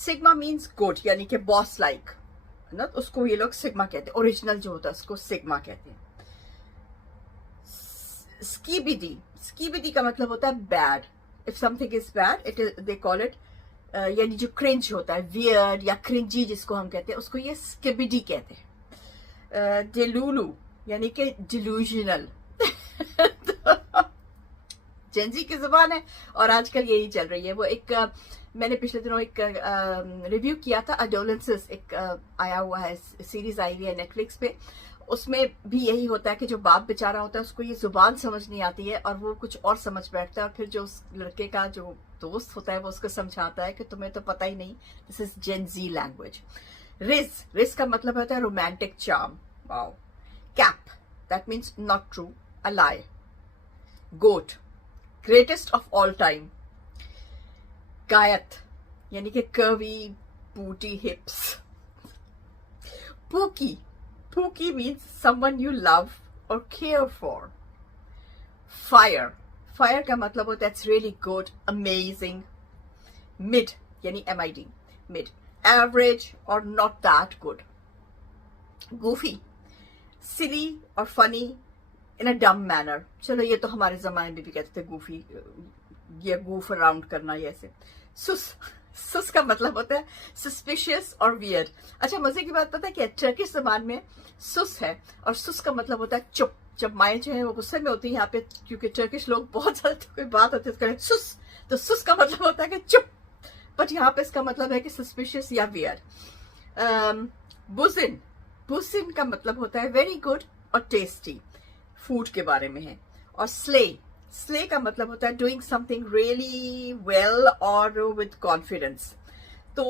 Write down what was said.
Sigma means good, यानी कि boss like ना, तो उसको ये लोग सिग्मा कहते हैं। ओरिजिनल जो होता है उसको सिग्मा कहते हैं। स्कीबिडी, स्कीबिडी का मतलब होता है bad. If something is bad it is, they call it, यानी जो क्रिंज होता है, वियर्ड या क्रिंजी जिसको हम कहते हैं, उसको ये स्कीबिडी कहते हैं। डेलुलू यानी कि डिल्यूजनल जेंजी की जुबान है और आजकल यही चल रही है। वो एक मैंने पिछले दिनों एक रिव्यू किया था, अडोलेंसेस, एक आया हुआ है, सीरीज आई हुई है नेटफ्लिक्स पे। उसमें भी यही होता है कि जो बाप बेचारा होता है उसको ये जुबान समझ नहीं आती है और वो कुछ और समझ बैठता है, और फिर जो उस लड़के का जो दोस्त होता है वो उसको समझाता है कि तुम्हें तो पता ही नहीं, this is gen Z language. Rizz, rizz का मतलब होता है romantic charm. Wow. Cap, that means not true, a lie. Goat, greatest of all time. Gyat यानी कि curvy booty hips. Pookie, pookie means someone you love और care for. Fire, fire का मतलब होता है it's really good, amazing. Mid यानी MID, mid, average और not that good. Goofy, silly और फनी इन अ डम मैनर। चलो ये तो हमारे जमाने में भी कहते थे गूफी, ये गूफ अराउंड करना, ये ऐसे। सुस, सुस का मतलब होता है सस्पिशियस और वियर्ड। अच्छा, मजे की बात पता है क्या, टर्किश जबान में सुस है और सुस का मतलब होता है चुप। जब माए जो है वो गुस्से में होती है यहाँ पे, क्योंकि टर्किश लोग बहुत ज्यादा तो कोई बात होती है तो सुस, तो सुस का मतलब होता है कि चुप, बट यहाँ पे इसका मतलब है कि सस्पिशियस या वियर्ड। बुजिन, बुजिन का मतलब होता है वेरी गुड और टेस्टी, फूड के बारे में है। और स्ले, स्ले का मतलब होता है डूइंग समथिंग रियली वेल और विद कॉन्फिडेंस। तो